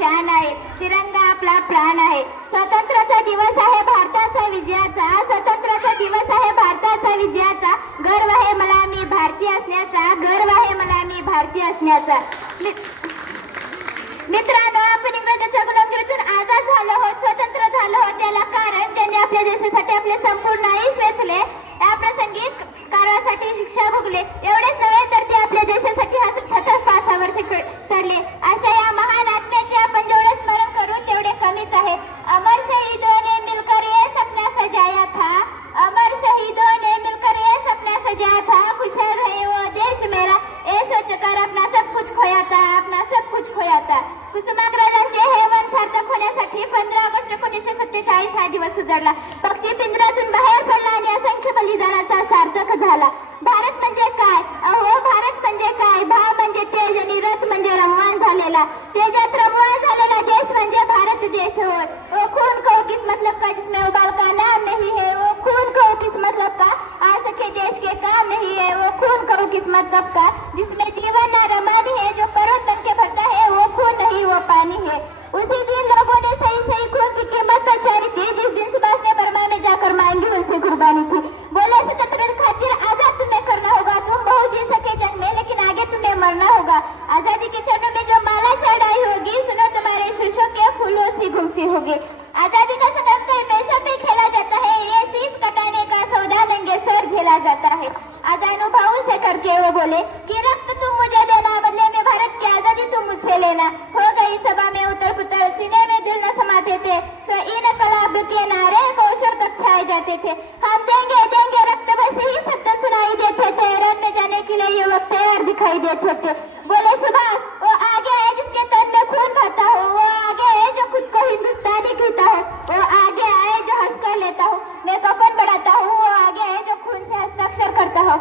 शान आहे, तिरंगा आपला प्राण आहे. स्वातंत्र्याचा दिवस आहे भारताचा विजयाचा, स्वातंत्र्याचा दिवस आहे भारताचा विजयाचा. गर्व आहे मला मी भारतीय असण्याचा, गर्व आहे मला मी भारतीय असण्याचा. मित्रांनो, आपण इंग्रजांच्या गुलामगिरीतून आझाद झालो आहोत, स्वतंत्र झालो आहोत. त्याला कारण ज्यांनी आपल्या देशासाठी आपले संपूर्ण आयुष्य वेचले, या प्रसंगी कार्यासाठी शिक्षा भोगले. एवढेच नव्हे तर ते आपल्या देशासाठी हसून सतत फासावर चढले. अशा या महान आत्म्याचे आपण जेवढे स्मरण करू तेवढे कमीच आहे. अमर शहीदों ने मिलकर ये सपना सजाया था, अमर शहीदों ने मिलकर ये सपना सजाया था. खुशहाल रहे वो देश मेरा, ये सोचकर अपना सब कुछ खोया था, अपना सब कुछ खोया था. कुसुमाग्रजांचे हे वन सार्थक होण्यासाठी 15 ऑगस्ट 1947 हा दिवस उजाडला. पक्षी पिंजऱ्यातून बाहेर पडला आणि असंख्य बलिदानाचा सार्थक झाला. भारत म्हणजे काय? अहो, भारत म्हणजे काय? भा म्हणजे तेज आणि रथ म्हणजे रमवान झालेला, तेजात रमवान झालेला देश म्हणजे भारत देश होय. ओ खून को किस मतलब का जिसमें उबाल का नाम नहीं है, वो खून को किस मतलब का आज सके देश के काम नहीं है, वो खून को किस मतलब का जिसमें जीवन ना रमानी है, जो पर्वत बन के भरता है वो खून नहीं वो पानी है. उसी दिन लोगों ने सही सही खून की कीमत पहचानी थी, जिस दिन सुभाष ने बर्मा में जाकर मांगी उनसे कुर्बानी थी. बोले स्वतंत्रता खातिर आजाद तुम्हें करना होगा, तुम बहुत जी सके जंग में लेकिन आगे तुम्हें मरना होगा. आजादी के क्षणों में जो माला चढ़ाई होगी, सुनो तुम्हारे शीशों के फूलों से घूमती होगी. आजादी का संग्राम कई पैसों पे खेला जाता है, ये शीश कटाने का सौदा लेंगे सर झेला जाता है. आज अनुभव से करके वो बोले कि रक्त तुम मुझे देना, बदले में भारत की आजादी तुम मुझसे लेना. हो गई सभा में उतर पुतर, सीने में दिल न समाते थे, सो इनकलाब के नारे कोशों तक छाए जाते थे. हम देंगे देंगे रक्त, वैसे ही शब्द सुनाई देते थे, रन में जाने के लिए युवक तैयार दिखाई देते थे. बोले सुभाष वो आगे है जिसके तन में खून बहता हो, वो आगे है जो खुद को हिंदुस्तानी कहता हो, वो आगे है जो हंस कर लेता हो, मैं कफन बढ़ाता हूँ, वो आगे है जो खून से हस्ताक्षर करता हो.